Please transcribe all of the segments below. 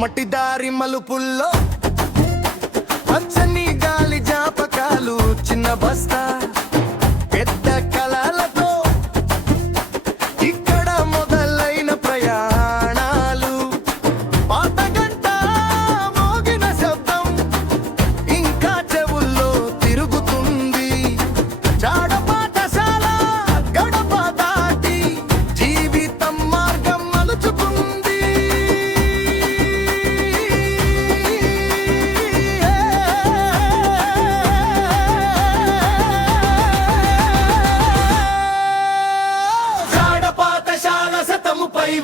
మట్టి దారి మలుపుల్లో పచ్చని గాలి జాపకాలు, చిన్న బస్తా పెద్ద కళలతో ఇక్కడ మొదలైన ప్రయాణాలు. పాత గంట మోగిన శబ్దం ఇంకా చెవుల్లో తిరుగుతుంది. చాడ పాఠశాల గడప దాటి జీవితం మార్గం మలుచుకుంది.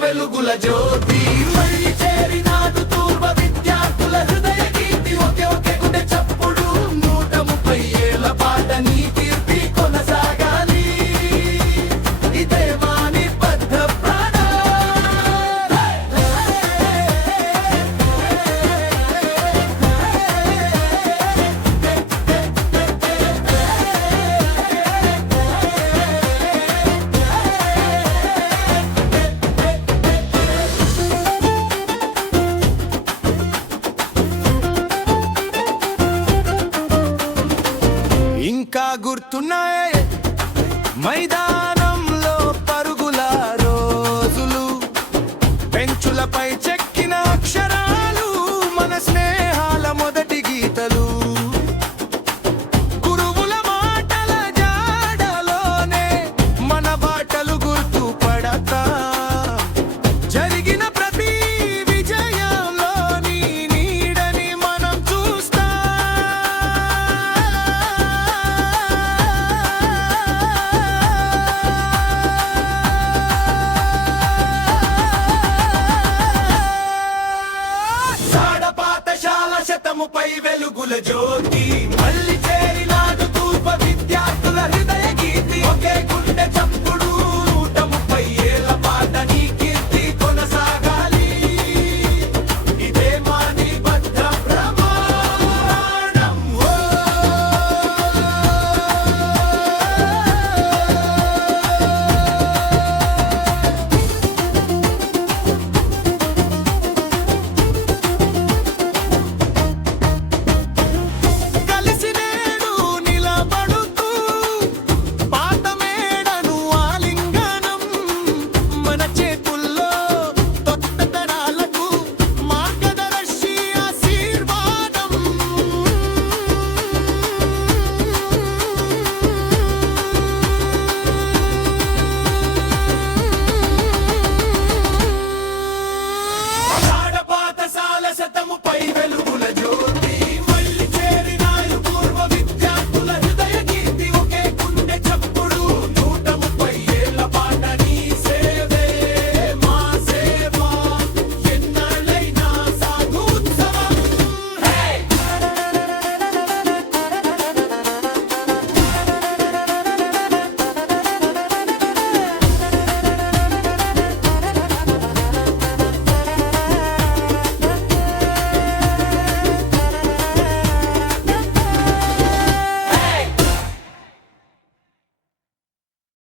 వెలుగుల జ్యోతి మళ్ళీ చేరినాడు పూర్వ విద్యార్థుల హృదయ గీతి. ఒకే ఒకే గుండె చప్పుడు 130 ఏళ్ల పాట నీ కీర్తి కొనసాగాలి. ఇదే వాణి బద్ధ ఇంకా గుర్తున్నాయే మైదానంలో పరుగుల రోజులు, బెంచులపై చెక్కిన అక్షరాలు, మన స్నేహాల మొదటి గీతలు. గురువుల మాటల జాడలోనే మన బాటలు గుర్తుపడతా. జరిగిన ప్రతి విజయంలోని నీడని మనం చూస్తా. శతముపై వెలుగుల జ్యోతి